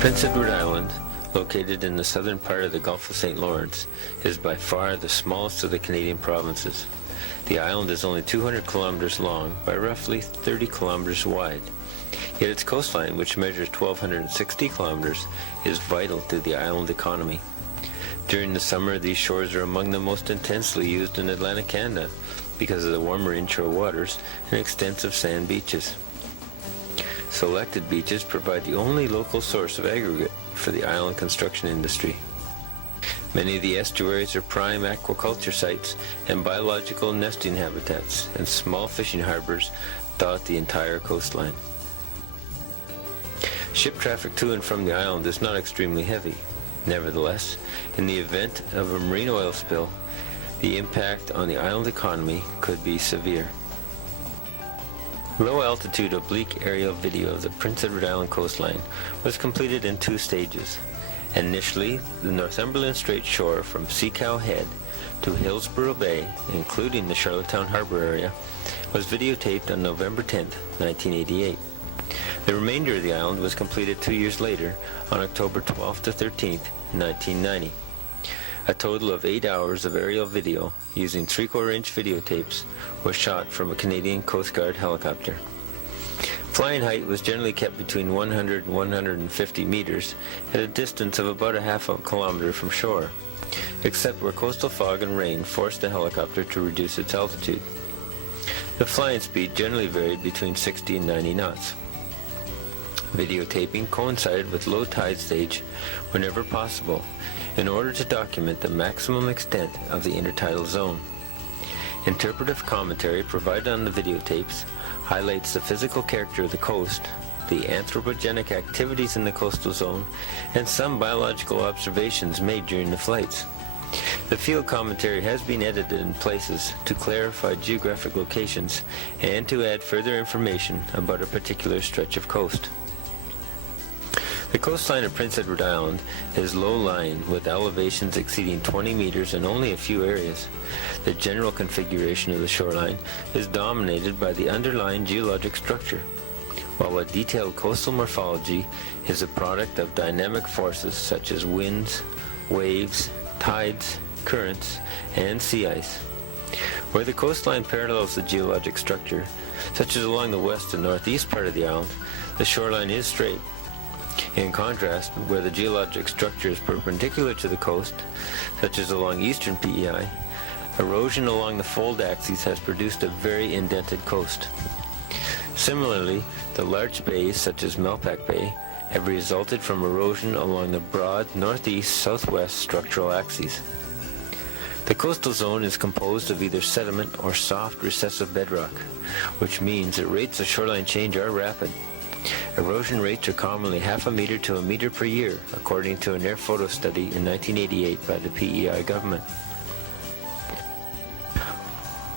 Prince Edward Island, located in the southern part of the Gulf of St. Lawrence, is by far the smallest of the Canadian provinces. The island is only 200 kilometers long by roughly 30 kilometers wide. Yet its coastline, which measures 1,260 kilometers, is vital to the island economy. During the summer, these shores are among the most intensely used in Atlantic Canada because of the warmer inshore waters and extensive sand beaches. Selected beaches provide the only local source of aggregate for the island construction industry. Many of the estuaries are prime aquaculture sites and biological nesting habitats, and small fishing harbors dot the entire coastline. Ship traffic to and from the island is not extremely heavy. Nevertheless, in the event of a marine oil spill, the impact on the island economy could be severe. Low-altitude oblique aerial video of the Prince Edward Island coastline was completed in 2 stages. Initially, the Northumberland Strait shore from Seacow Head to Hillsborough Bay, including the Charlottetown Harbor area, was videotaped on November 10, 1988. The remainder of the island was completed 2 years later, on October 12 to 13, 1990. A total of 8 hours of aerial video using 3/4-inch videotapes was shot from a Canadian Coast Guard helicopter. Flying height was generally kept between 100 and 150 meters at a distance of about a half a kilometer from shore, except where coastal fog and rain forced the helicopter to reduce its altitude. The flying speed generally varied between 60 and 90 knots. Videotaping coincided with low tide stage whenever possible in order to document the maximum extent of the intertidal zone. Interpretive commentary provided on the videotapes highlights the physical character of the coast, the anthropogenic activities in the coastal zone, and some biological observations made during the flights. The field commentary has been edited in places to clarify geographic locations and to add further information about a particular stretch of coast. The coastline of Prince Edward Island is low-lying with elevations exceeding 20 meters in only a few areas. The general configuration of the shoreline is dominated by the underlying geologic structure, while a detailed coastal morphology is a product of dynamic forces such as winds, waves, tides, currents, and sea ice. Where the coastline parallels the geologic structure, such as along the west and northeast part of the island, the shoreline is straight. In contrast, where the geologic structure is perpendicular to the coast, such as along eastern PEI, erosion along the fold axes has produced a very indented coast. Similarly, the large bays, such as Malpeque Bay, have resulted from erosion along the broad northeast-southwest structural axes. The coastal zone is composed of either sediment or soft recessive bedrock, which means that rates of shoreline change are rapid. Erosion rates are commonly half a meter to a meter per year, according to an air photo study in 1988 by the PEI government.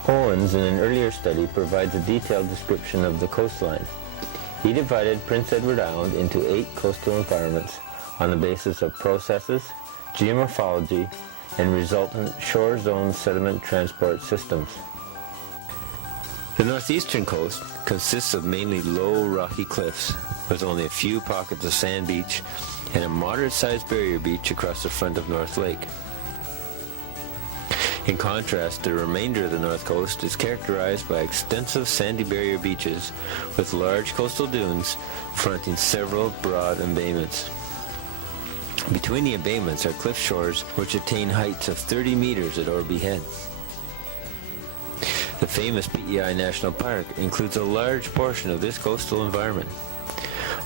Owens, in an earlier study, provides a detailed description of the coastline. He divided Prince Edward Island into 8 coastal environments on the basis of processes, geomorphology, and resultant shore zone sediment transport systems. The northeastern coast consists of mainly low rocky cliffs, with only a few pockets of sand beach and a moderate-sized barrier beach across the front of North Lake. In contrast, the remainder of the north coast is characterized by extensive sandy barrier beaches with large coastal dunes fronting several broad embayments. Between the embayments are cliff shores which attain heights of 30 meters at Orby Head. The famous PEI National Park includes a large portion of this coastal environment.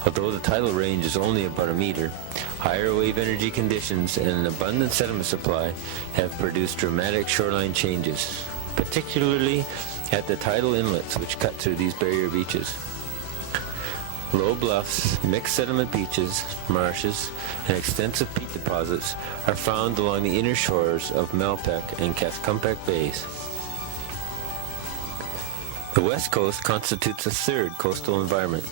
Although the tidal range is only about a meter, higher wave energy conditions and an abundant sediment supply have produced dramatic shoreline changes, particularly at the tidal inlets which cut through these barrier beaches. Low bluffs, mixed sediment beaches, marshes, and extensive peat deposits are found along the inner shores of Malpeque and Cascumpeck Bays. The west coast constitutes a third coastal environment.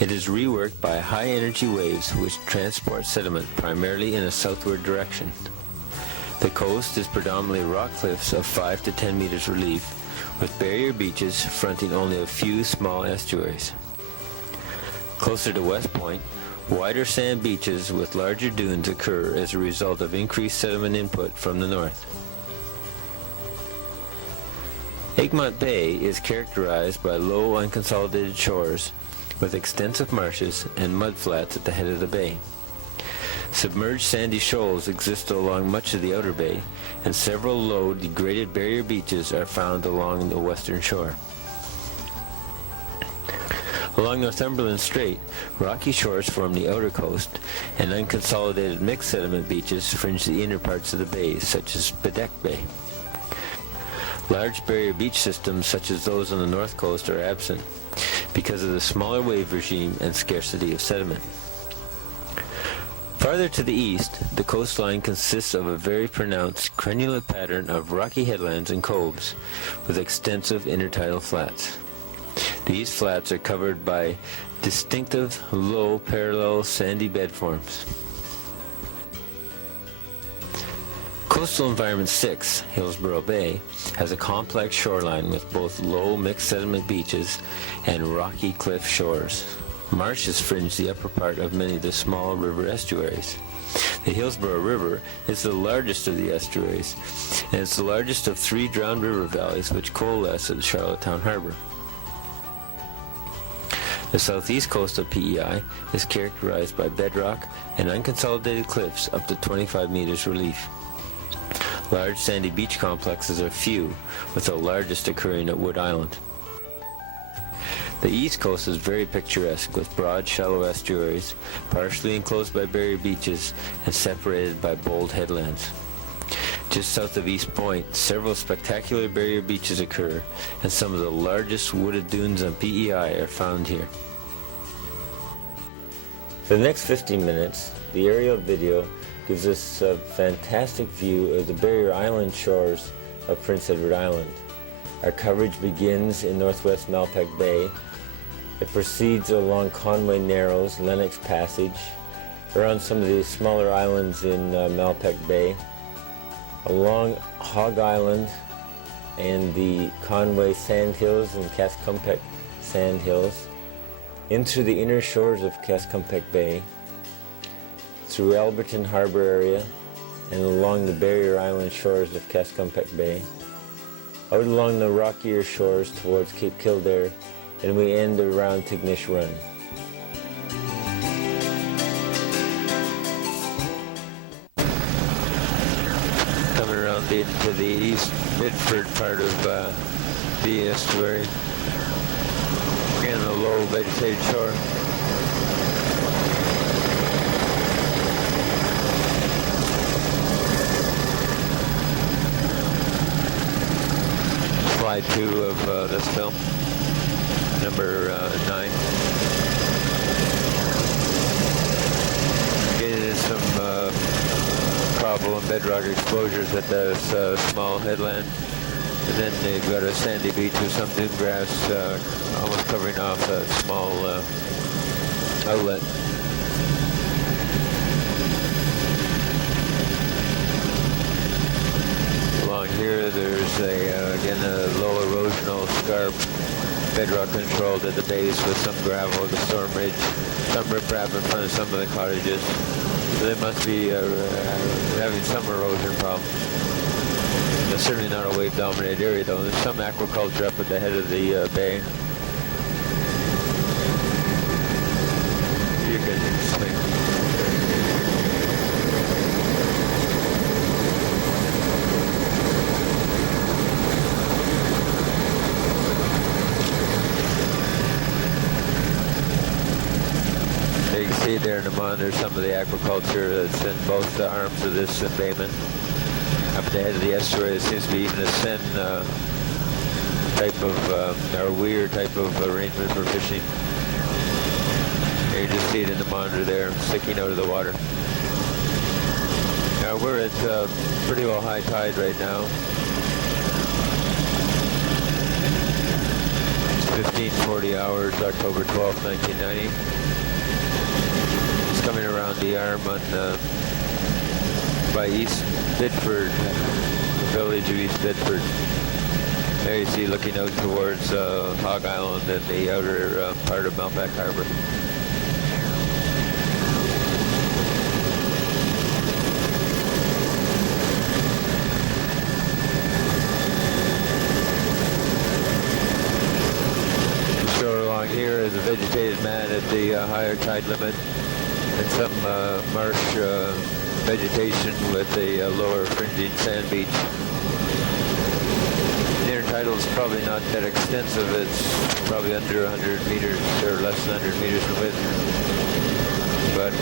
It is reworked by high-energy waves which transport sediment primarily in a southward direction. The coast is predominantly rock cliffs of 5 to 10 meters relief, with barrier beaches fronting only a few small estuaries. Closer to West Point, Wider sand beaches with larger dunes occur as a result of increased sediment input from the north. Egmont Bay is characterized by low unconsolidated shores with extensive marshes and mudflats at the head of the bay. Submerged sandy shoals exist along much of the outer bay, and several low degraded barrier beaches are found along the western shore. Along Northumberland Strait, rocky shores form the outer coast, and unconsolidated mixed sediment beaches fringe the inner parts of the bay, such as Bedrock Bay. Large barrier beach systems such as those on the north coast are absent because of the smaller wave regime and scarcity of sediment. Farther to the east, the coastline consists of a very pronounced crenulate pattern of rocky headlands and coves with extensive intertidal flats. These flats are covered by distinctive low parallel sandy bed forms. Coastal Environment 6, Hillsborough Bay, has a complex shoreline with both low mixed sediment beaches and rocky cliff shores. Marshes fringe the upper part of many of the small river estuaries. The Hillsborough River is the largest of the estuaries, and it's the largest of 3 drowned river valleys which coalesce at Charlottetown Harbor. The southeast coast of PEI is characterized by bedrock and unconsolidated cliffs up to 25 meters relief. Large sandy beach complexes are few, with the largest occurring at Wood Island. The east coast is very picturesque with broad, shallow estuaries, partially enclosed by barrier beaches and separated by bold headlands. Just south of East Point, several spectacular barrier beaches occur, and some of the largest wooded dunes on PEI are found here. For the next 15 minutes, the aerial video gives us a fantastic view of the barrier island shores of Prince Edward Island. Our coverage begins in northwest Malpeque Bay. It proceeds along Conway Narrows, Lennox Passage, around some of the smaller islands in Malpeque Bay, along Hog Island and the Conway Sandhills and Cascompec Sandhills, into the inner shores of Cascompec Bay, through Elberton Harbor area, and along the barrier island shores of Cascompec Bay, out along the rockier shores towards Cape Kildare, and we end around Tignish Run. Coming around into the east Bideford part of the estuary, again a low vegetated shore. Slide 2 of this film, number 9. Getting some cobble and bedrock exposures at this small headland, and then they've got a sandy beach with some dune grass almost covering off a small outlet. Along here there's again a low erosional scarp, bedrock controlled at the base with some gravel at the storm ridge, some riprap in front of some of the cottages. So they must be having some erosion problem. It's certainly not a wave-dominated area though. There's some aquaculture up at the head of the bay. You can swing. You can see there in the monitor some of the aquaculture that's in both the arms of this embayment. Up at the head of the estuary, there seems to be even a Sen type of, or weir type of arrangement for fishing. You just see it in the monitor there, sticking out of the water. Now we're at pretty well high tide right now. It's 15:40 hours, October 12th, 1990. It's coming around the arm on by East Bideford, the village of East Bideford. There you see looking out towards Hog Island and the outer part of Malpeque Harbor. vegetated mat at the higher tide limit, and some marsh vegetation with a lower fringing sand beach. The intertidal is probably not that extensive. It's probably under 100 meters or less than 100 meters in width, but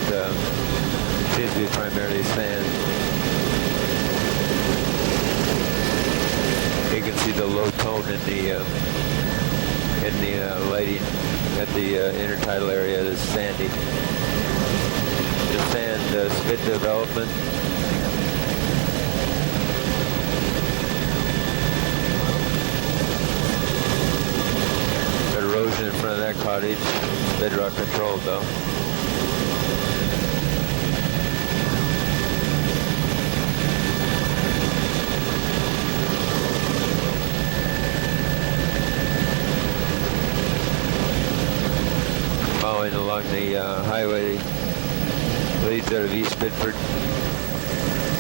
seems to be primarily sand. You can see the low tone in the lighting at the intertidal area. That's sandy. The sand spit development. Erosion in front of that cottage. Bedrock controlled though. Following along the highway leads out of East Bideford.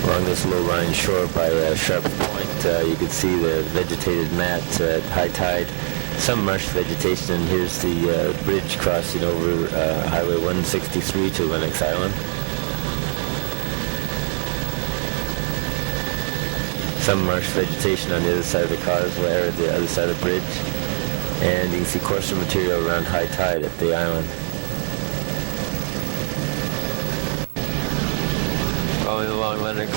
Along this low-lying shore by Sharp Point, you can see the vegetated mat at high tide. Some marsh vegetation, and here's the bridge crossing over Highway 163 to Lennox Island. Some marsh vegetation on the other side of the causeway, or the other side of the bridge. And you can see coarser material around high tide at the island. Following along Lennox.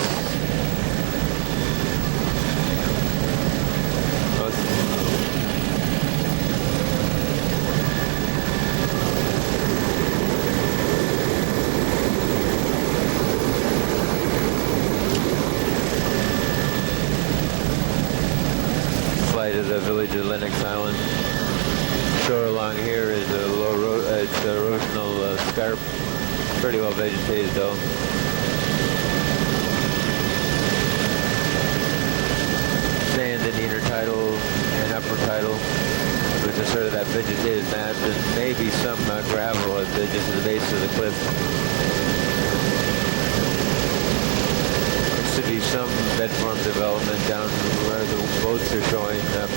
Flight of the village of Lennox Island. Shore along here is a low it's erosional scarp, pretty well vegetated though. Sand in the intertidal and upper tidal, which is sort of that vegetated mat, and maybe some gravel at just at the base of the cliff. Looks to be some bed form development down where the boats are showing up,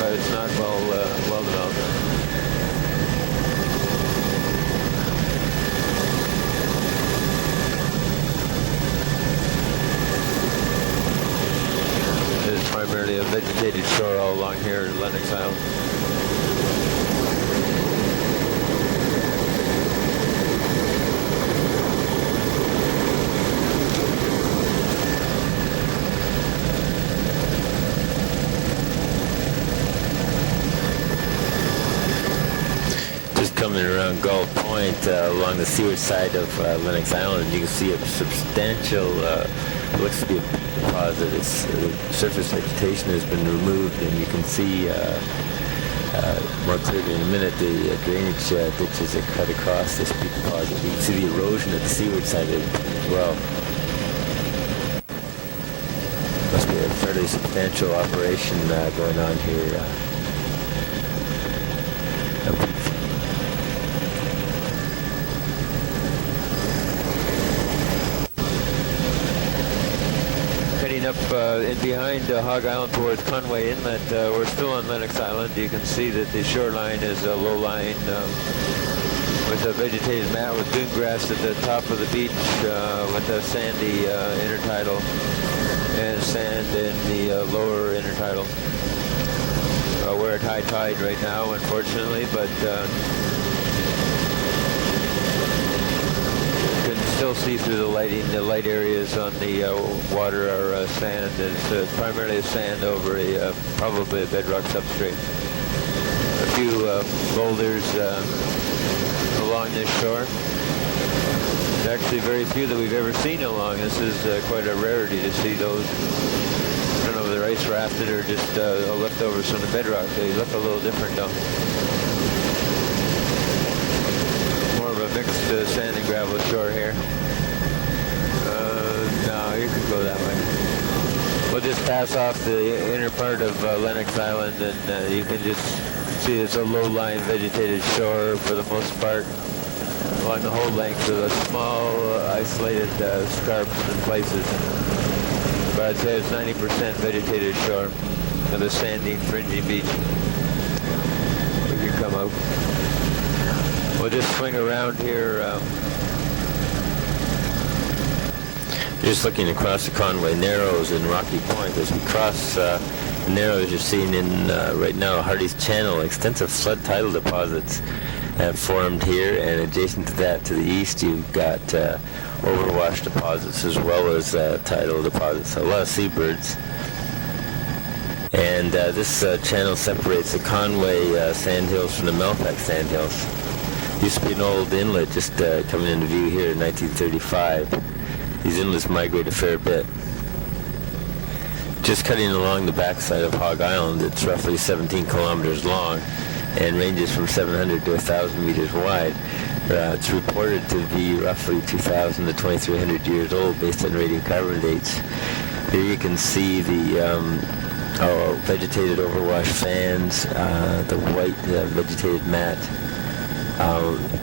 but it's not well developed. Primarily a vegetated shore all along here at Lennox Island. Just coming around Gull Point along the seaward side of Lennox Island, you can see a substantial, looks to be a deposit. Its surface vegetation has been removed, and you can see more clearly in a minute the drainage ditches that cut across this peat deposit. You can see the erosion at the seaward side of it as well. Must be a fairly substantial operation going on here. Up in behind Hog Island towards Conway Inlet, we're still on Lennox Island. You can see that the shoreline is a low-lying with a vegetated mat with dune grass at the top of the beach with a sandy intertidal and sand in the lower intertidal. We're at high tide right now, unfortunately, but still see through the lighting. The light areas on the water are sand. It's primarily sand over probably a bedrock substrate. A few boulders along this shore. There's actually very few that we've ever seen along. This is quite a rarity to see those. I don't know if they're ice rafted or just leftovers from the bedrock. They look a little different though. Mixed sand and gravel shore here. No, you can go that way. We'll just pass off the inner part of Lennox Island, and you can just see it's a low-lying vegetated shore for the most part along the whole length of a small isolated scarps in places. But I'd say it's 90% vegetated shore of a sandy, fringy beach. We can come out. We'll just swing around here. Just looking across the Conway Narrows and Rocky Point. As we cross the Narrows, you're seeing in right now Hardy's Channel. Extensive flood tidal deposits have formed here, and adjacent to that, to the east, you've got overwash deposits as well as tidal deposits. A lot of seabirds. And this channel separates the Conway sandhills from the Malpeque sandhills. Used to be an old inlet just coming into view here in 1935. These inlets migrate a fair bit. Just cutting along the backside of Hog Island, it's roughly 17 kilometers long and ranges from 700 to 1,000 meters wide. It's reported to be roughly 2,000 to 2,300 years old based on radiocarbon dates. Here you can see the vegetated overwash fans, the white vegetated mat,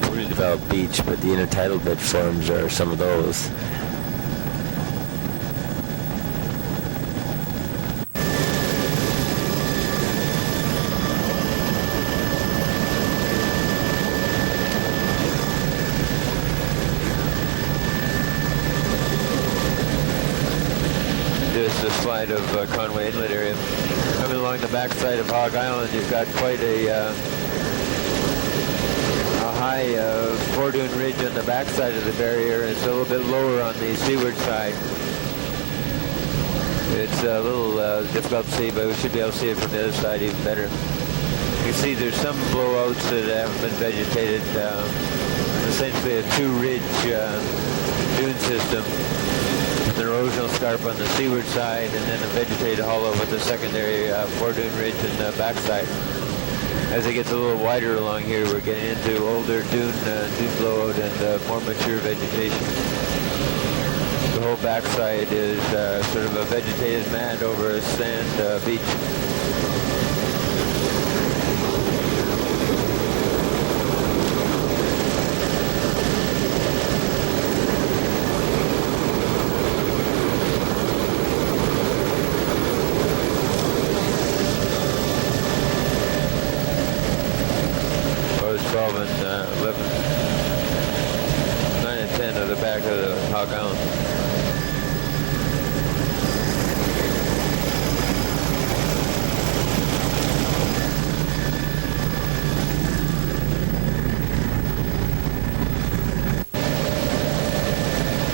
poorly developed beach, but the intertidal bed forms are some of those. The slide of Conway Inlet area. Coming along the backside of Hog Island, you've got quite a high fore-dune ridge on the backside of the barrier. It's a little bit lower on the seaward side. It's a little difficult to see, but we should be able to see it from the other side even better. You can see there's some blowouts that haven't been vegetated. Essentially a two-ridge dune system. An erosional scarp on the seaward side, and then a vegetated hollow with a secondary fore-dune ridge in the backside. As it gets a little wider along here, we're getting into older dune blowout and more mature vegetation. The whole backside is sort of a vegetated mat over a sand beach. And 11, 9 and 10 of the back of the Hog Island.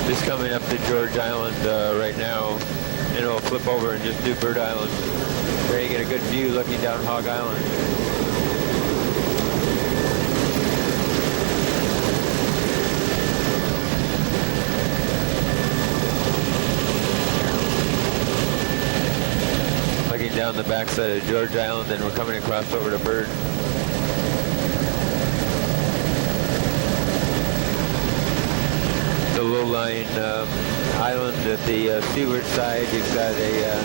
Just coming up to George Island right now, and we'll flip over and just do Bird Island. There you get a good view looking down Hog Island. Down the backside of George Island, and we're coming across over to Bird. The low-lying island at the seaward side, you've got a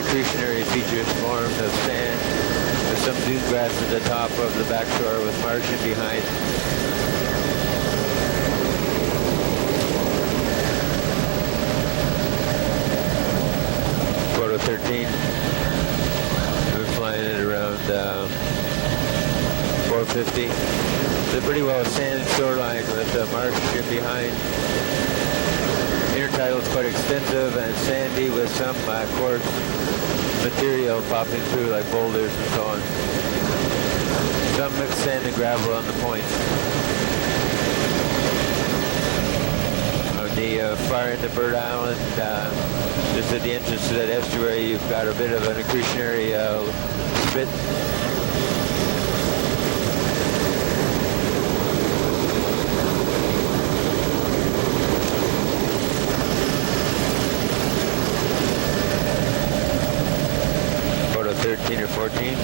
accretionary features formed of sand with some dune grass at the top of the backshore with marsh in behind. Photo 13. Flying at around 450. It's a pretty well sand shoreline with the marsh in behind. Intertidal is quite extensive and sandy with some coarse material popping through like boulders and so on. Some mixed sand and gravel on the points. On the far end of Bird Island, just at the entrance to that estuary, you've got a bit of an accretionary spit. Photo 13 or 14.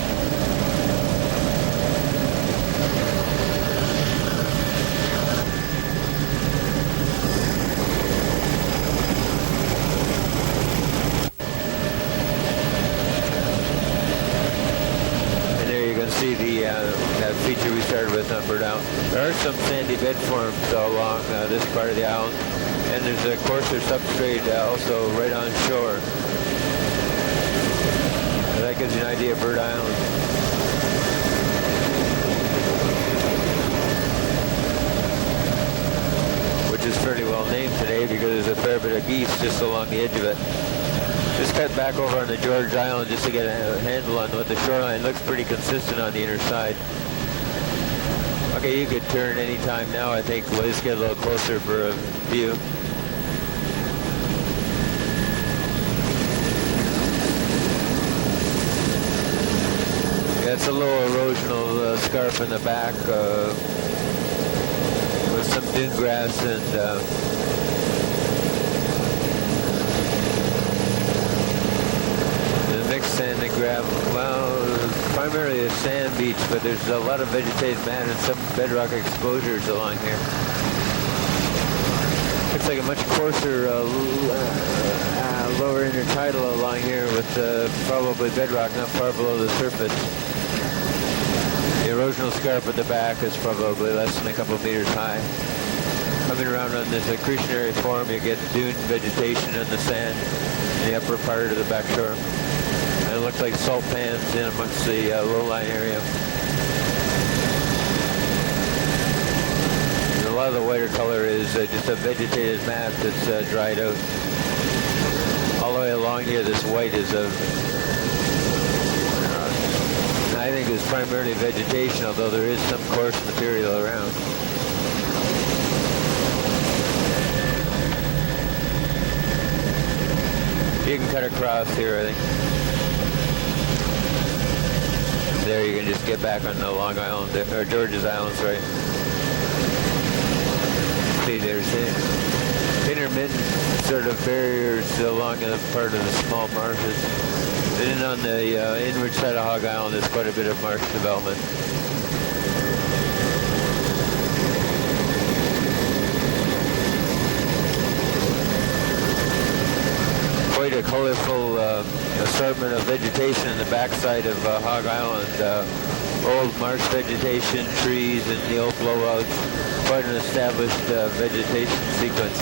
See that feature we started with on Bird Island. There are some sandy bed forms along this part of the island, and there's a coarser substrate also right on shore. So that gives you an idea of Bird Island. is fairly well named today because there's a fair bit of geese just along the edge of it. Just cut back over on the George Island just to get a handle on what the shoreline looks pretty consistent on the inner side. Okay, you could turn any time now. I think we'll just get a little closer for a view. Yeah, it's a low erosional scarp in the back with some dune grass and mixed sand and gravel. Well, primarily a sand beach, but there's a lot of vegetated mat and some bedrock exposures along here. Looks like a much coarser, lower intertidal along here with probably bedrock not far below the surface. The erosional scarp at the back is probably less than a couple meters high. Coming around on this accretionary form, you get dune vegetation in the sand in the upper part of the back shore. And it looks like salt pans in amongst the low-lying area. And a lot of the whiter color is just a vegetated mat that's dried out. All the way along here, this white is I think it's primarily vegetation, although there is some coarse material around. You can cut across here, I think. There you can just get back on the Long Island, or George's Island, sorry. See, there's the intermittent sort of barriers along a part of the small marshes. Then on the inward side of Hog Island, there's quite a bit of marsh development. Quite a colorful assortment of vegetation in the backside of Hog Island. Old marsh vegetation, trees, and the old blowouts. Quite an established vegetation sequence.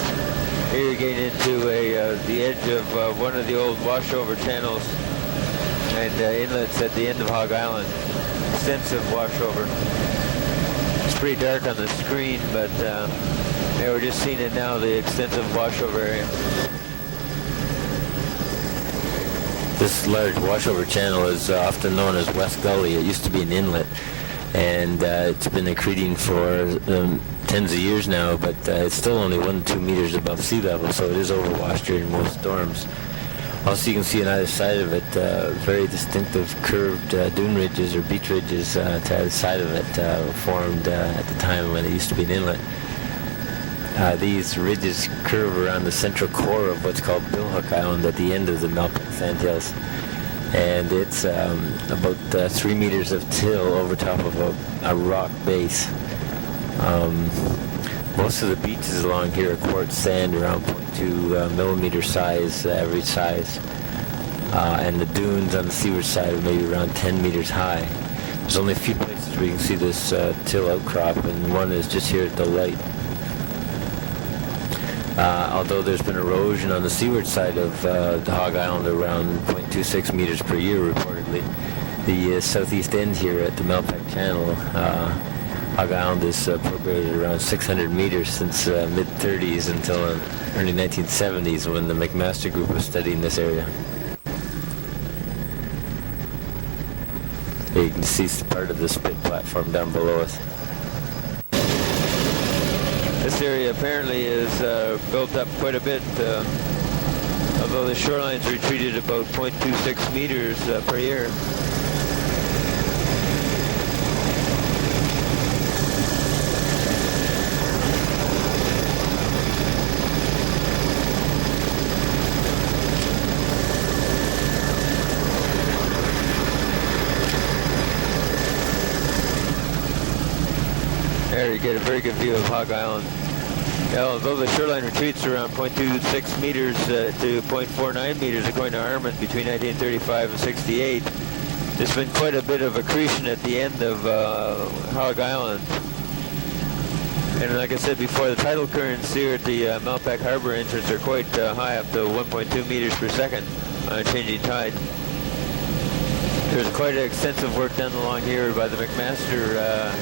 Here you're getting into the edge of one of the old washover channels and inlets at the end of Hog Island. Extensive washover. It's pretty dark on the screen, but yeah, we're just seeing it now, the extensive washover area. This large washover channel is often known as West Gully. It used to be an inlet, and it's been accreting for tens of years now, but it's still only 1 to 2 meters above sea level, so it is overwashed during most storms. Also, you can see on either side of it very distinctive curved dune ridges or beach ridges to either side of it formed at the time when it used to be an inlet. These ridges curve around the central core of what's called Billhook Island at the end of the Malpeque sandhills. And it's about 3 meters of till over top of a rock base. Most of the beaches along here are quartz sand, around 0.2 millimeter size, average size. And the dunes on the seaward side are maybe around 10 meters high. There's only a few places where you can see this till outcrop, and one is just here at the light. Although there's been erosion on the seaward side of the Hog Island around 0.26 meters per year reportedly. The southeast end here at the Malpeque Channel, Hog Island is prograded around 600 meters since mid-30s until early 1970s when the McMaster group was studying this area. You can see part of the spit platform down below us. This area apparently is built up quite a bit, although the shoreline's retreated about 0.26 meters per year. There you get a very good view of Hog Island. Now, although the shoreline retreats around 0.26 meters to 0.49 meters according to Armand between 1935 and 68, there's been quite a bit of accretion at the end of Hog Island. And like I said before, the tidal currents here at the Malpeque Harbor entrance are quite high, up to 1.2 meters per second on a changing tide. There's quite extensive work done along here by the McMaster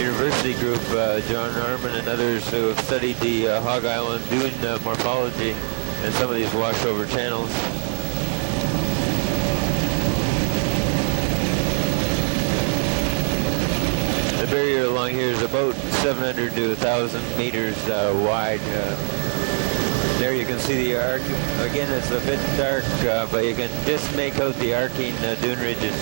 university group, John Arman and others who have studied the Hog Island dune morphology and some of these washover channels. The barrier along here is about 700 to 1,000 meters wide. There you can see the arc. Again, it's a bit dark, but you can just make out the arcing dune ridges.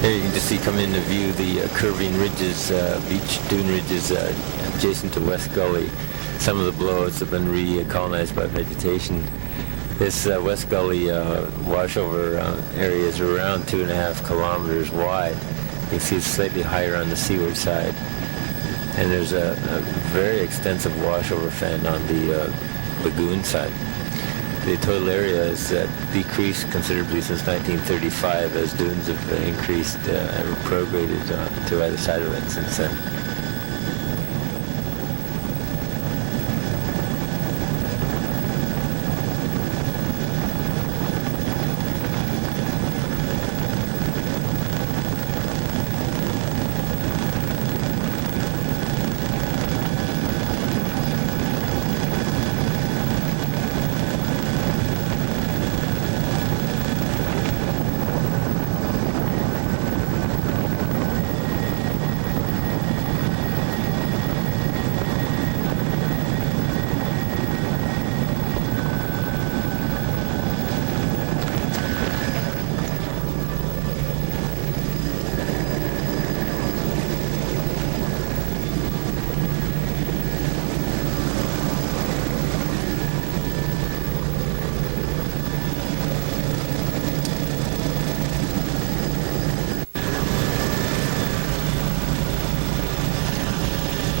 Here you can just see coming into view the curving ridges, beach dune ridges adjacent to West Gully. Some of the blowouts have been recolonized by vegetation. This West Gully washover area is around 2.5 kilometers wide. You can see it's slightly higher on the seaward side. And there's a very extensive washover fan on the lagoon side. The total area has decreased considerably since 1935 as dunes have increased and prograded to either side of it since then.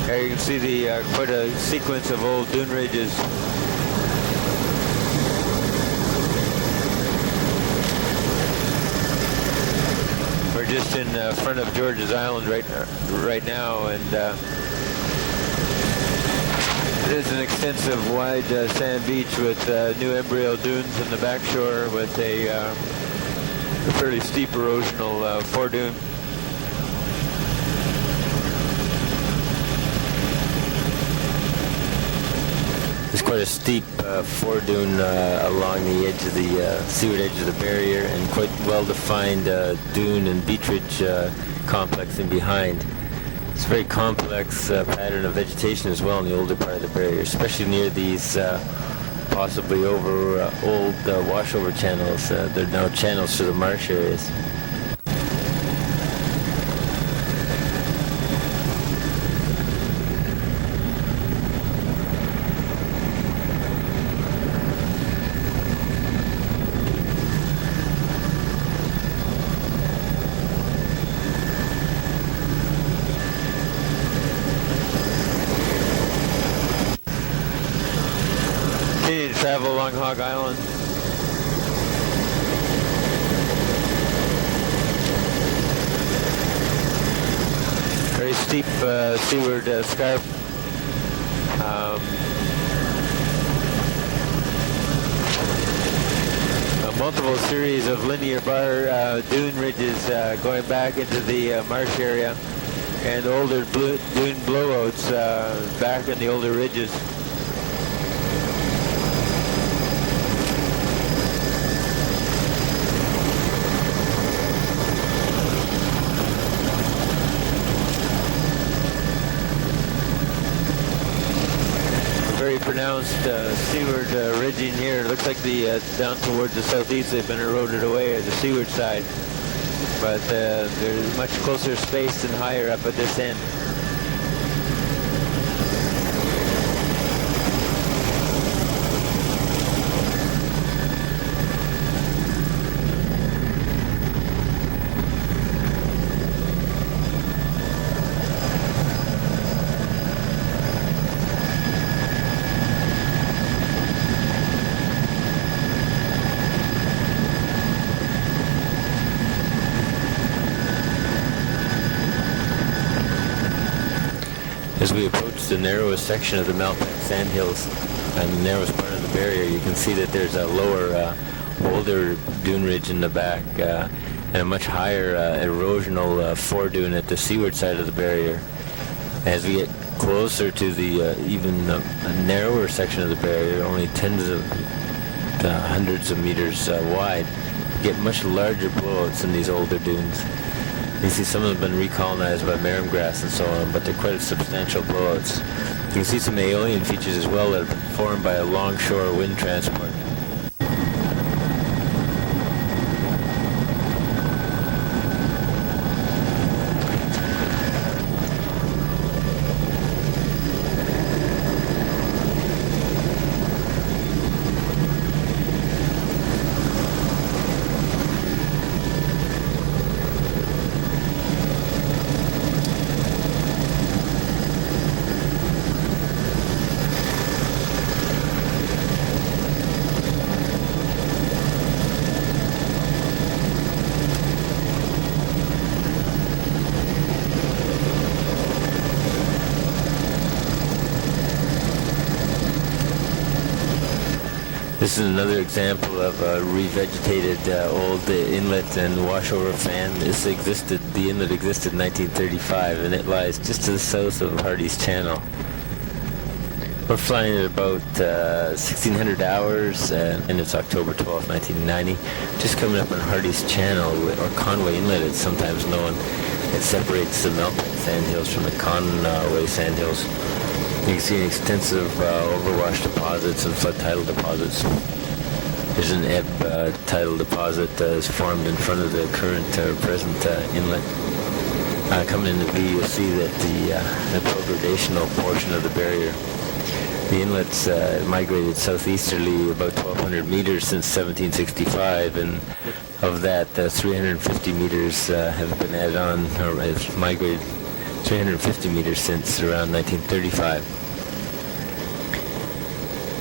There you can see the quite a sequence of old dune ridges. We're just in front of George's Island right now, and it is an extensive, wide sand beach with new embryo dunes in the back shore with a fairly steep erosional foredune. There's quite a steep foredune along the edge of the seaward edge of the barrier, and quite well-defined dune and beach ridge complex in behind. It's a very complex pattern of vegetation as well in the older part of the barrier, especially near these possibly over old washover channels. They're now channels to the marsh areas. Travel along Hog Island. Very steep seaward scarp. A multiple series of linear bar dune ridges going back into the marsh area, and older dune blowouts back in the older ridges. Very pronounced seaward ridging here. It looks like the down towards the southeast they've been eroded away at the seaward side, but they're much closer spaced and higher up at this end. As we approach the narrowest section of the Malpeque sandhills, on the narrowest part of the barrier, you can see that there's a lower, older dune ridge in the back, and a much higher erosional foredune at the seaward side of the barrier. As we get closer to the even narrower section of the barrier, only tens of hundreds of meters wide, you get much larger blowouts in these older dunes. You see some of them have been recolonized by marram grass and so on, but they're quite substantial blowouts. You can see some aeolian features as well that have been formed by a longshore wind transport. This is another example of a revegetated old inlet and washover fan. The inlet existed in 1935, and it lies just to the south of Hardy's Channel. We're flying at about 1600 hours, and it's October 12, 1990. Just coming up on Hardy's Channel, or Conway Inlet, it's sometimes known. It separates the Malpeque sandhills from the Conway sandhills. You can see extensive overwash deposits and flood tidal deposits. There's an ebb tidal deposit that is formed in front of the current present inlet. Coming into view, you'll see that the progradational portion of the barrier, the inlet's migrated southeasterly about 1,200 meters since 1765, and of that, 350 meters have been added on, or has migrated 350 meters since around 1935.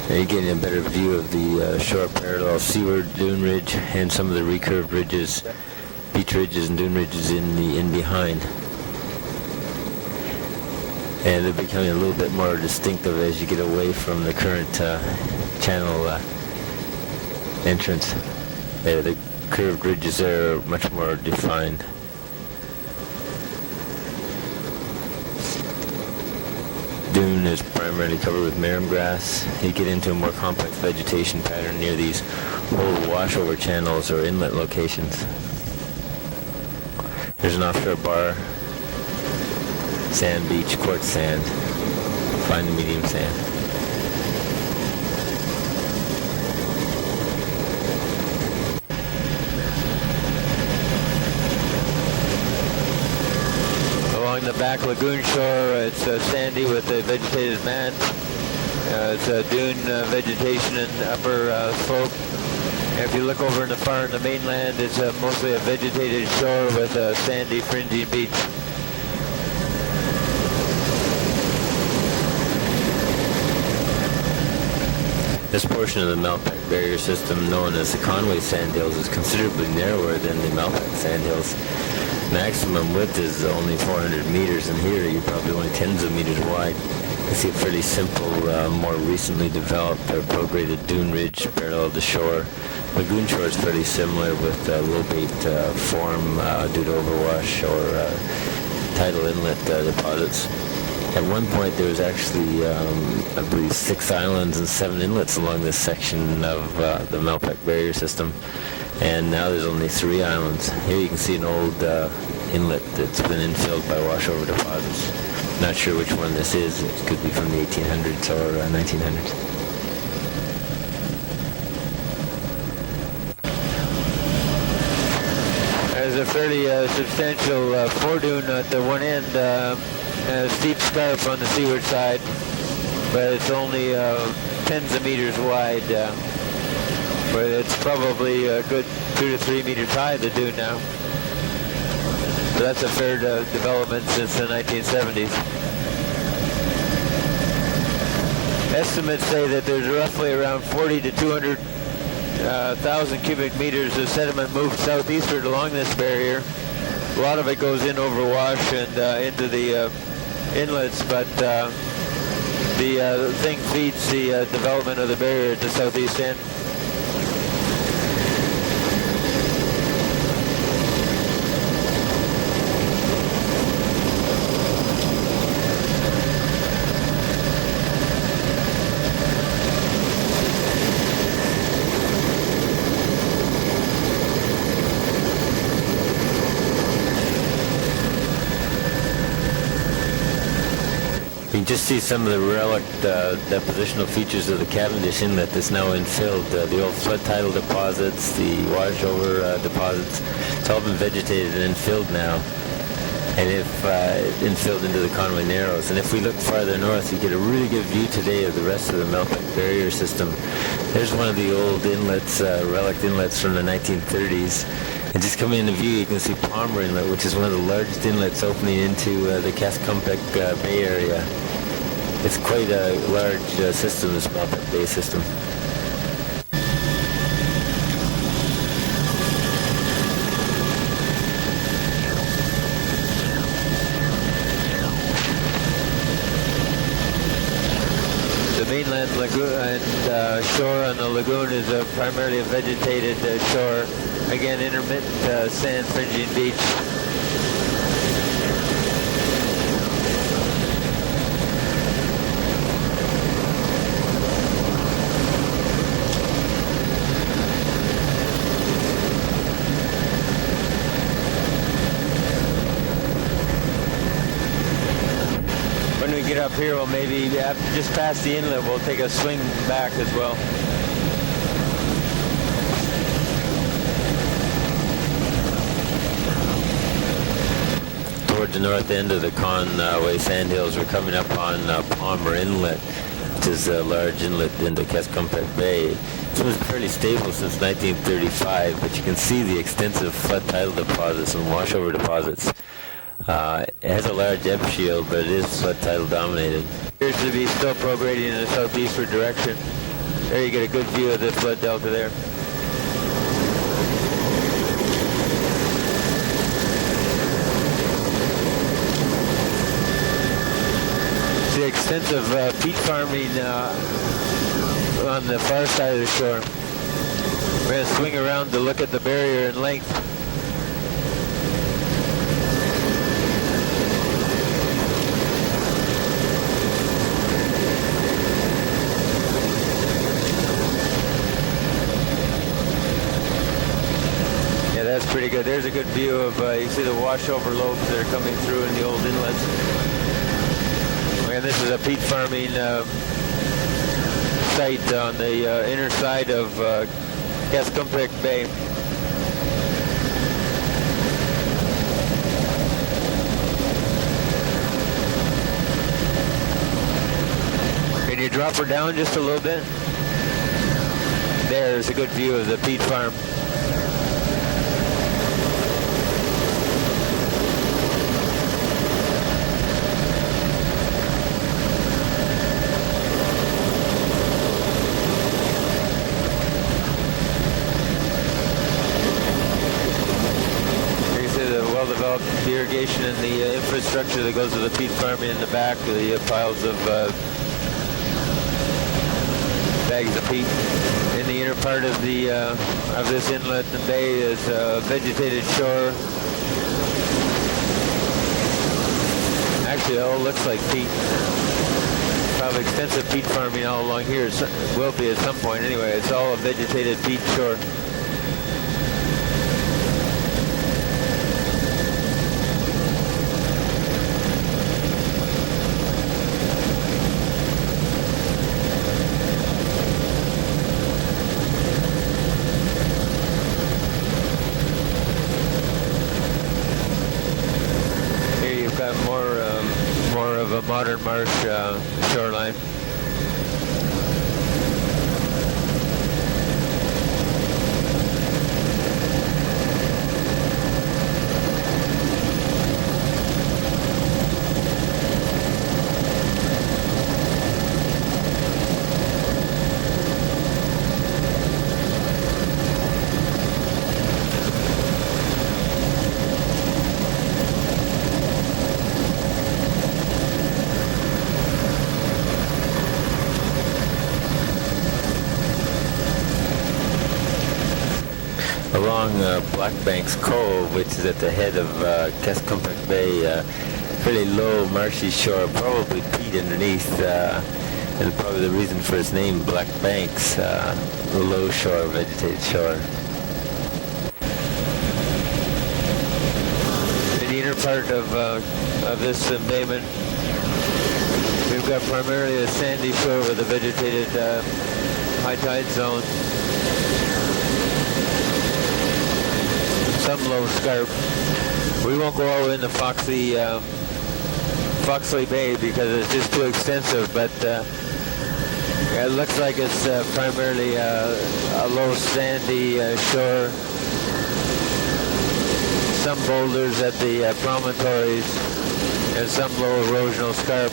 And you're getting a better view of the shore parallel seaward dune ridge and some of the recurved ridges, beach ridges and dune ridges in behind. And they're becoming a little bit more distinctive as you get away from the current channel entrance. The curved ridges there are much more defined. Dune is primarily covered with marram grass. You get into a more complex vegetation pattern near these old washover channels or inlet locations. There's an offshore bar, sand beach, quartz sand, fine to medium sand. The back lagoon shore, it's sandy with a vegetated mat. It's dune vegetation and upper slope. And if you look over in the far in the mainland, it's mostly a vegetated shore with a sandy fringing beach. This portion of the Malpeque barrier system, known as the Conway Sandhills, is considerably narrower than the Malpeque Sandhills. Maximum width is only 400 meters, and here you're probably only tens of meters wide. You see a fairly simple, more recently developed prograded dune ridge parallel to shore. Lagoon shore is fairly similar with low bait form due to overwash or tidal inlet deposits. At one point there was actually, I believe, 6 islands and 7 inlets along this section of the Malpeque barrier system. And now there's only 3 islands. Here you can see an old inlet that's been infilled by washover deposits. Not sure which one this is. It could be from the 1800s or 1900s. There's a fairly substantial foredune at the one end, a steep scarp on the seaward side, but it's only tens of meters wide. But it's probably a good 2 to 3 meters high, the dune now. So that's a fair development since the 1970s. Estimates say that there's roughly around 40 to 200,000 cubic meters of sediment moved southeastward along this barrier. A lot of it goes in overwash and into the inlets, but The thing feeds the development of the barrier at the southeast end. You can just see some of the relic depositional features of the Cavendish Inlet that's now infilled. The old flood tidal deposits, the washover deposits, it's all been vegetated and infilled now. And if infilled into the Conway Narrows. And if we look farther north, you get a really good view today of the rest of the Malpeque barrier system. There's one of the old inlets, relic inlets from the 1930s. And just coming into view, you can see Palmer Inlet, which is one of the largest inlets opening into the Cascompec Bay area. It's quite a large system, this Malpeque Bay system. The mainland lagoon and shore on the lagoon is primarily a vegetated shore. Again, intermittent sand fringing beach. When we get up here, we'll maybe, just past the inlet, we'll take a swing back as well. Towards the north end of the Conway Sandhills, we're coming up on Palmer Inlet, which is a large inlet into Cascompec Bay. This was fairly stable since 1935, but you can see the extensive flood tidal deposits and washover deposits. It has a large ebb shield, but it is flood tidal dominated. Appears to be still prograding in the southeastward direction. There you get a good view of the flood delta there. The extensive peat farming on the far side of the shore. We're going to swing around to look at the barrier in length. Yeah, that's pretty good. There's a good view of, you see the washover lobes that are coming through in the old inlets. And this is a peat farming site on the inner side of Cascompec Bay. Can you drop her down just a little bit? There's a good view of the peat farm. The irrigation and the infrastructure that goes with the peat farming in the back, the piles of bags of peat. In the inner part of the of this inlet and bay is a vegetated shore. Actually, it all looks like peat. Probably extensive peat farming all along here. It will be at some point anyway. It's all a vegetated peat shore. More of a modern marsh shoreline. along Black Banks Cove, which is at the head of Kescompick Bay, fairly low marshy shore, probably peat underneath, and probably the reason for its name, Black Banks, low shore, vegetated shore. In the inner part of this embayment, we've got primarily a sandy shore with a vegetated high tide zone. Some low scarp. We won't go all into Foxley Bay because it's just too extensive, but it looks like it's primarily a low sandy shore. Some boulders at the promontories and some low erosional scarp.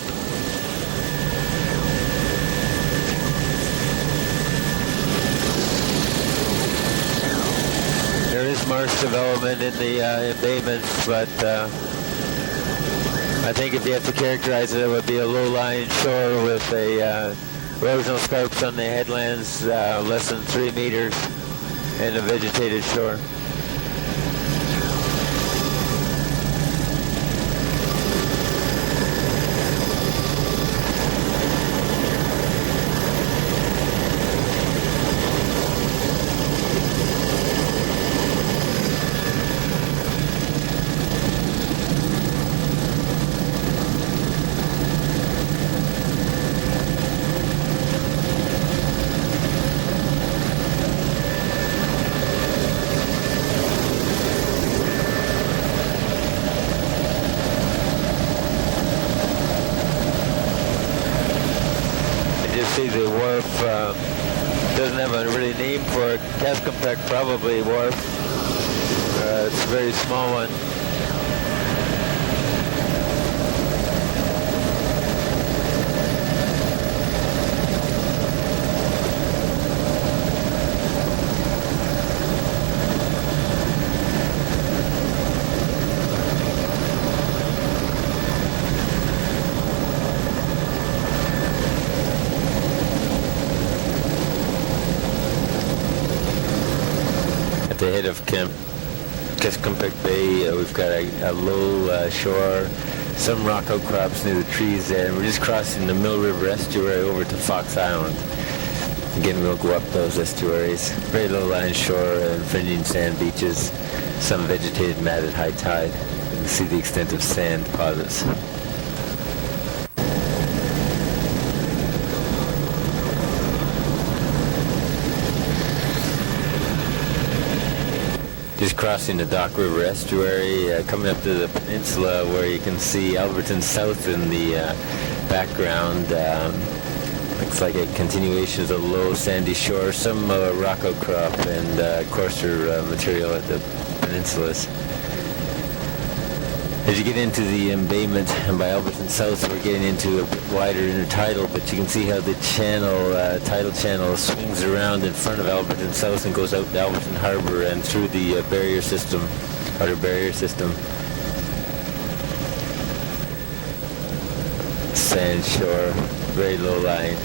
There is marsh development in the embayments, but I think if you have to characterize it, it would be a low-lying shore with a erosional scarps on the headlands less than 3 meters and a vegetated shore. See the wharf doesn't have a really name for it. Kescompick probably wharf. It's a very small one. At the head of Kescompick Bay, we've got a low shore, some rock outcrops near the trees there, and we're just crossing the Mill River estuary over to Fox Island. Again, we'll go up those estuaries. Very low-lying shore and fringing sand beaches, some vegetated matted high tide. You can see the extent of sand deposits. Just crossing the Dock River estuary, coming up to the peninsula where you can see Elberton South in the background. Looks like a continuation of the low sandy shore, some rock outcrop and coarser material at the peninsulas. As you get into the embayment and by Elberton South, we're getting into a bit wider intertidal, but you can see how the channel, tidal channel, swings around in front of Elberton South and goes out to Elberton Harbor and through the barrier system, outer barrier system. Sand shore, very low lying.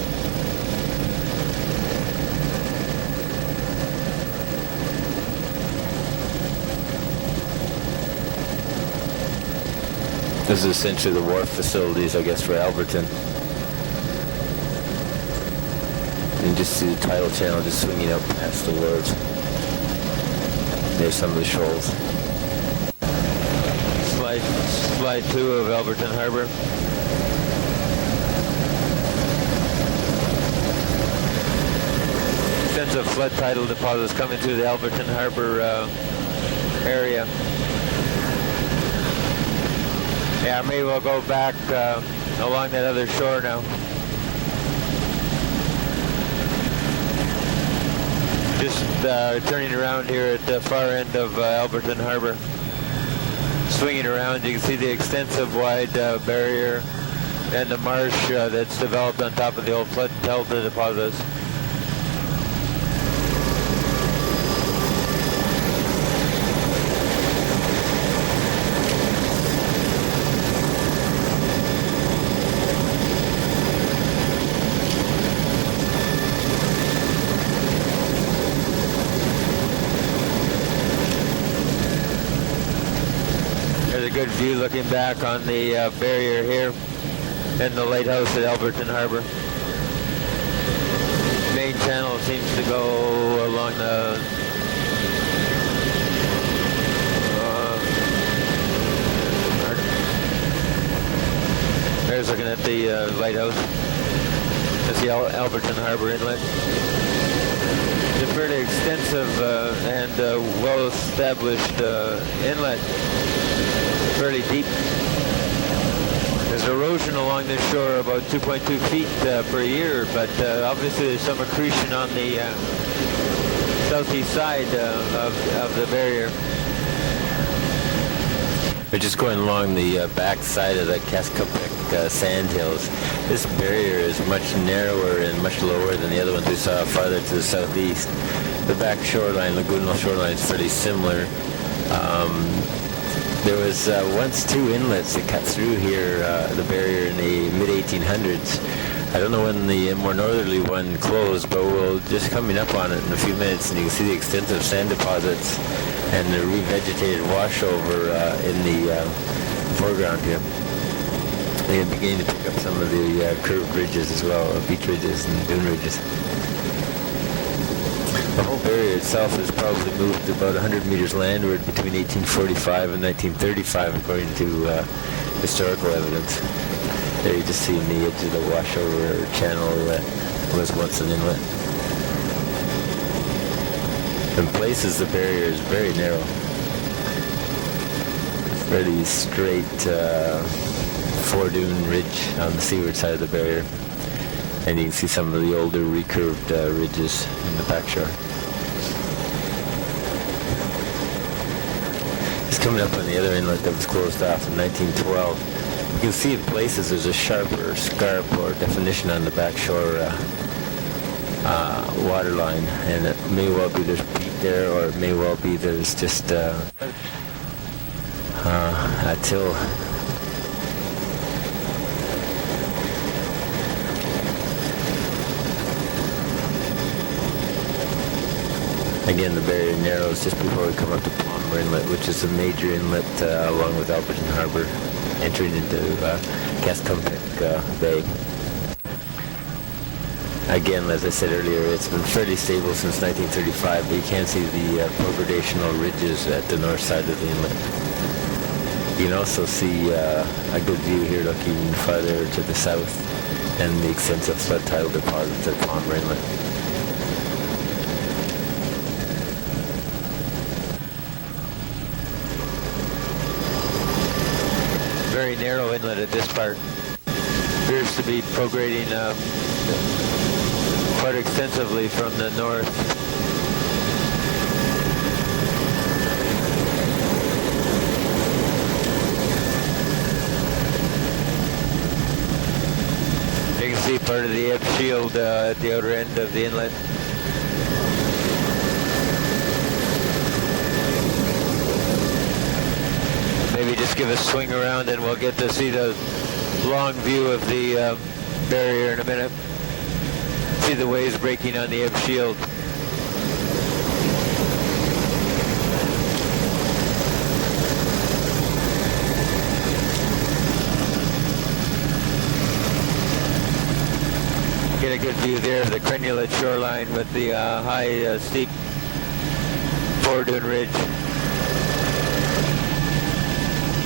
This is essentially the wharf facilities, I guess, for Elberton. You can just see the tidal channel just swinging out past the wharves. There's some of the shoals. Slide 2 of Elberton Harbor. Extensive flood tidal deposits coming through the Elberton Harbor area. Yeah, maybe we'll go back along that other shore now. Just turning around here at the far end of Elberton Harbor. Swinging around, you can see the extensive wide barrier and the marsh that's developed on top of the old flood delta deposits. good view looking back on the barrier here and the lighthouse at Elberton Harbor. Main channel seems to go along the there's looking at the lighthouse. That's the Elberton Harbor Inlet. It's a fairly extensive and well-established inlet, fairly deep. There's erosion along this shore about 2.2 feet per year, but obviously there's some accretion on the southeast side of the barrier. We're just going along the back side of the Cascopec sand hills. This barrier is much narrower and much lower than the other ones we saw farther to the southeast. The back shoreline, lagoonal shoreline, is fairly similar. There was once two inlets that cut through here, the barrier, in the mid-1800s. I don't know when the more northerly one closed, but we'll just coming up on it in a few minutes, and you can see the extensive sand deposits and the revegetated washover in the foreground here. They're beginning to pick up some of the curved ridges as well, beach ridges and dune ridges. The whole barrier itself has probably moved about 100 meters landward between 1845 and 1935, according to historical evidence. There you just see in the edge of the washover channel that was once an inlet. In places, the barrier is very narrow. Fairly straight four-dune ridge on the seaward side of the barrier. And you can see some of the older recurved ridges in the back shore. Just coming up on the other inlet that was closed off in 1912. You can see in places there's a sharper scarp or definition on the back shore waterline, and it may well be there's peat there, or it may well be there's just a till. Again, the barrier narrows just before we come up to Palmer Inlet, which is a major inlet along with Elberton Harbor, entering into Cascopec Bay. Again, as I said earlier, it's been fairly stable since 1935, but you can see the progradational ridges at the north side of the inlet. You can also see a good view here looking farther to the south and the extensive flood tidal deposits at Palmer Inlet. Very narrow inlet at this part. Appears to be prograding quite extensively from the north. You can see part of the ebb shield at the outer end of the inlet. Maybe just give a swing around and we'll get to see the long view of the barrier in a minute. See the waves breaking on the ebb shield. Get a good view there of the crenulate shoreline with the high steep four-dune ridge.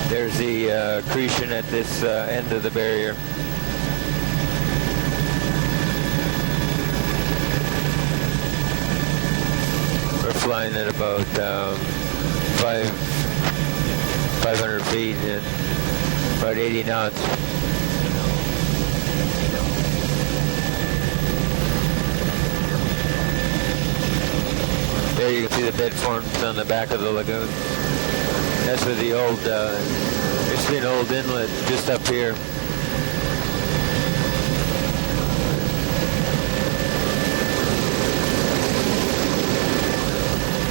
There's the accretion at this end of the barrier. We're flying at about 500 feet and about 80 knots. There you can see the bed forms on the back of the lagoon. That's where the old, used to be an old inlet just up here.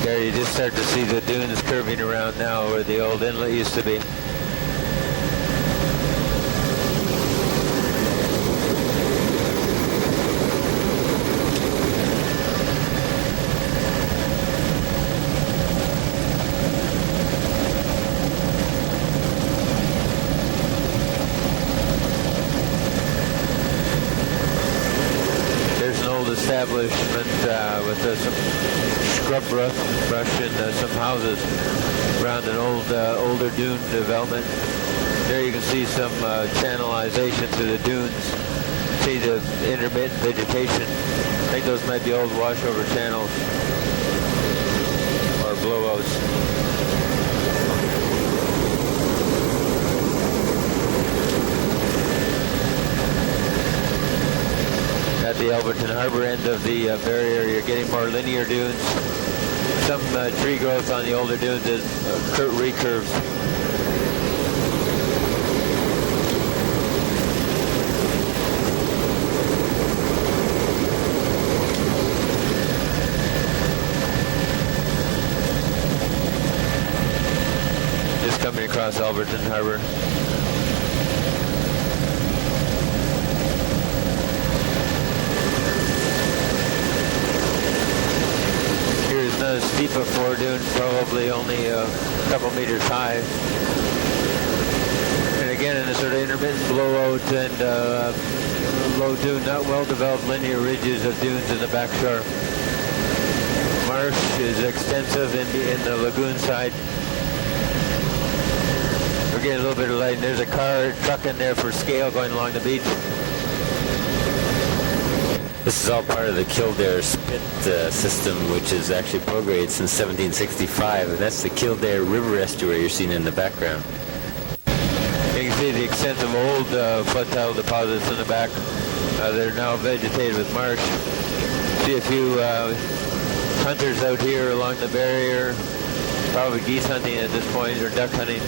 There you just start to see the dunes curving around now where the old inlet used to be. old establishment with some scrub brush and some houses around an older dune development. There you can see some channelization through the dunes. See the intermittent vegetation. I think those might be old washover channels or blowouts. At the Elberton Harbor end of the barrier, you're getting more linear dunes. Some tree growth on the older dunes is recurves. Just coming across Elberton Harbor. A steeper foredune, probably only a couple meters high. And again, in a sort of intermittent blowout and low dune, not well-developed linear ridges of dunes in the back shore. Marsh is extensive in the lagoon side. We're getting a little bit of light, and there's a truck in there for scale going along the beach. This is all part of the Kildare spit system, which is actually prograded since 1765, and that's the Kildare River estuary you're seeing in the background. You can see the extensive old flood tile deposits in the back. They're now vegetated with marsh. See a few hunters out here along the barrier, probably geese hunting at this point, or duck hunting.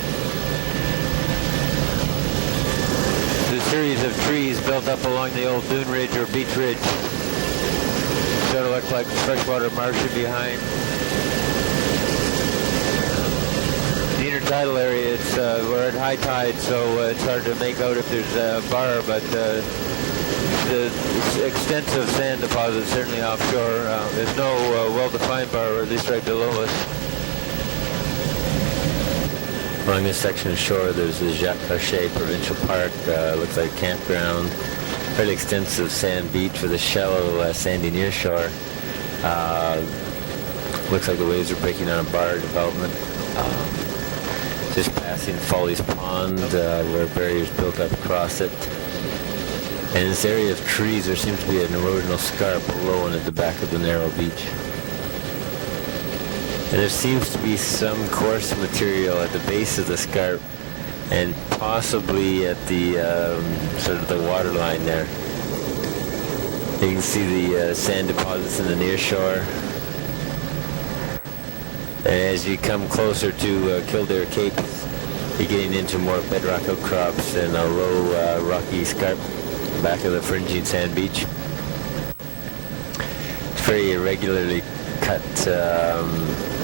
There's a series of trees built up along the old dune ridge or beach ridge. Sort of look like freshwater marshes behind. The intertidal area, we're at high tide, so it's hard to make out if there's a bar, but the extensive sand deposits certainly offshore. There's no well-defined bar, or at least right below us. Along this section of shore, there's the Jacques Cartier Provincial Park. Looks like a campground. Fairly extensive sand beach with a shallow, sandy near shore. Looks like the waves are breaking on a bar development. Just passing Follies Pond, where barriers built up across it. And in this area of trees, there seems to be an erosional scarp below and at the back of the narrow beach. And there seems to be some coarse material at the base of the scarp and possibly at the sort of the water line there. You can see the sand deposits in the near shore. And as you come closer to Kildare Cape, you're getting into more bedrock outcrops and a low rocky scarp back of the fringing sand beach. It's very irregularly cut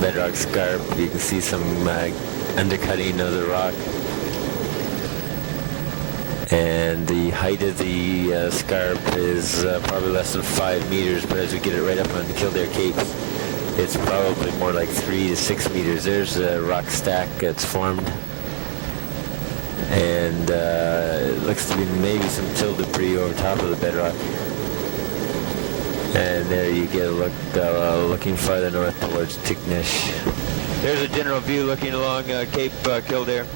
bedrock scarp. You can see some undercutting of the rock. And the height of the scarp is probably less than 5 meters, but as we get it right up on the Kildare Cape, it's probably more like 3 to 6 meters. There's a rock stack that's formed. And it looks to be maybe some till debris over top of the bedrock. And there you get a look, looking farther north towards Tignish. There's a general view looking along Cape Kildare.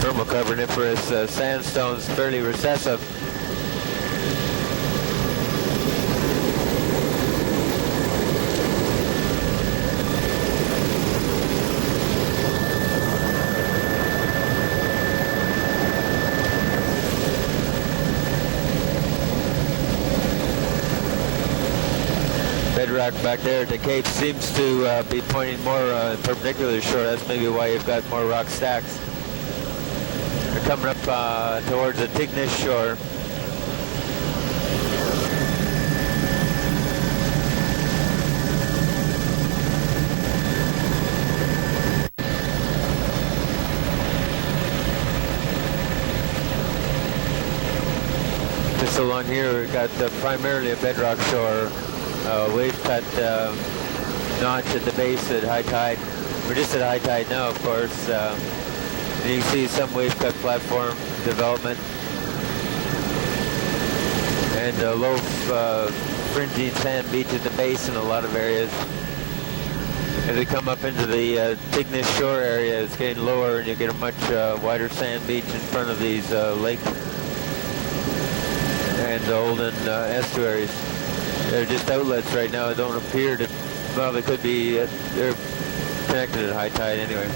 Thermocarboniferous sandstones, fairly recessive. Bedrock back there at the Cape seems to be pointing more perpendicular shore. That's maybe why you've got more rock stacks. They're coming up towards the Tignish shore. Just along here, we've got primarily a bedrock shore. Wave cut notch at the base at high tide. We're just at high tide now, of course. And you can see some wave cut platform development. And a low fringing sand beach at the base in a lot of areas. As we come up into the Tignish Shore area, it's getting lower and you get a much wider sand beach in front of these lake and olden estuaries. They're just outlets right now. They don't appear to, well, they could be, they're connected at high tide anyway.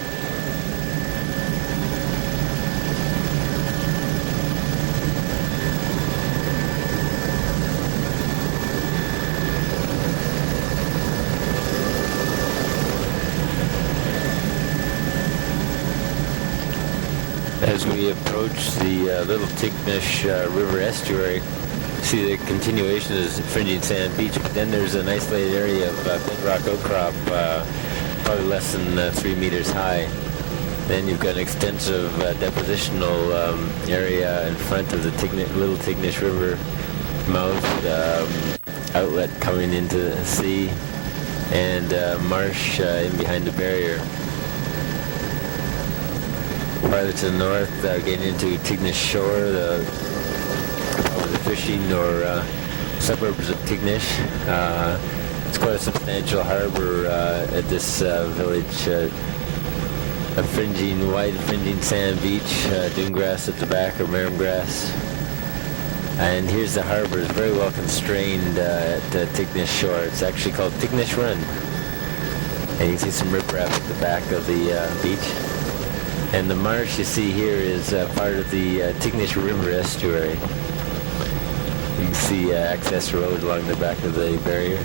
As we approach the little Tignish River estuary, see the continuation is fringing sand beach, but then there's an isolated area of bedrock outcrop, probably less than 3 meters high. Then you've got an extensive depositional area in front of the little Tignish River mouth, outlet coming into the sea, and marsh in behind the barrier. Farther to the north, getting into Tignish Shore, probably the fishing or suburbs of Tignish. It's quite a substantial harbor at this village. A wide fringing sand beach, dune grass at the back, or marram grass. And here's the harbor. It's very well constrained at Tignish Shore. It's actually called Tignish Run. And you can see some riprap at the back of the beach. And the marsh you see here is part of the Tignish River estuary. You can see access road along the back of the barrier.